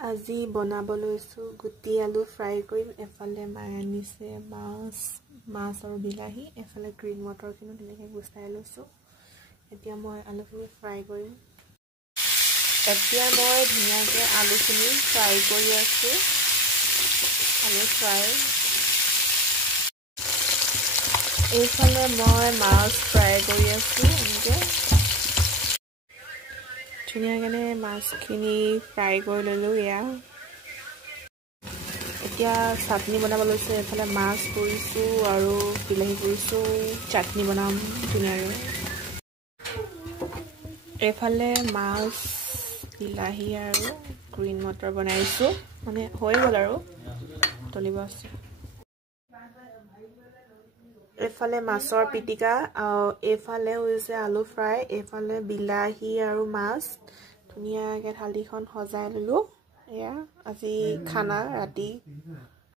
আজি বনাব লৈছো গুটি আলু ফ্ৰাই কৰিম এফালে মায়ে আনিছে মাছ আৰু বিলাহী এফালে গ্ৰীণ মটৰ কিনো তেনেকৈ গুচাই লৈছো এতিয়া মই আলুখিনি ফ্ৰাই কৰিম এতিয়া মই ধুনীয়াকৈ আলুখিনি ফ্ৰাই কৰি আছো আলু ফ্ৰাই এইফালে মই মাছ ফ্ৰাই কৰি আছো এনেকৈ ধুনীয়াকৈ মাছখিনি ফ্ৰাই কৰি ললো এয়া এতিয়া চাটনি বনাব লৈছো এফালে মাছ কৰিছো আৰু বিলাহী কৰিছো চাটনি বনাম ধুনীয়াকৈ এফালে মাছ বিলাহী আৰু গ্ৰীণ মটৰ বনাইছো মানে হৈ গ'ল আৰু তলিব আছে এফালে মাছৰ পিটিকা এফালে হৈছে আলু ফ্ৰাই এফালে বিলাহী আৰু মাছ ধুনীয়াকৈ থালিখন সজাই ললো এয়া আজি খানা ৰাতি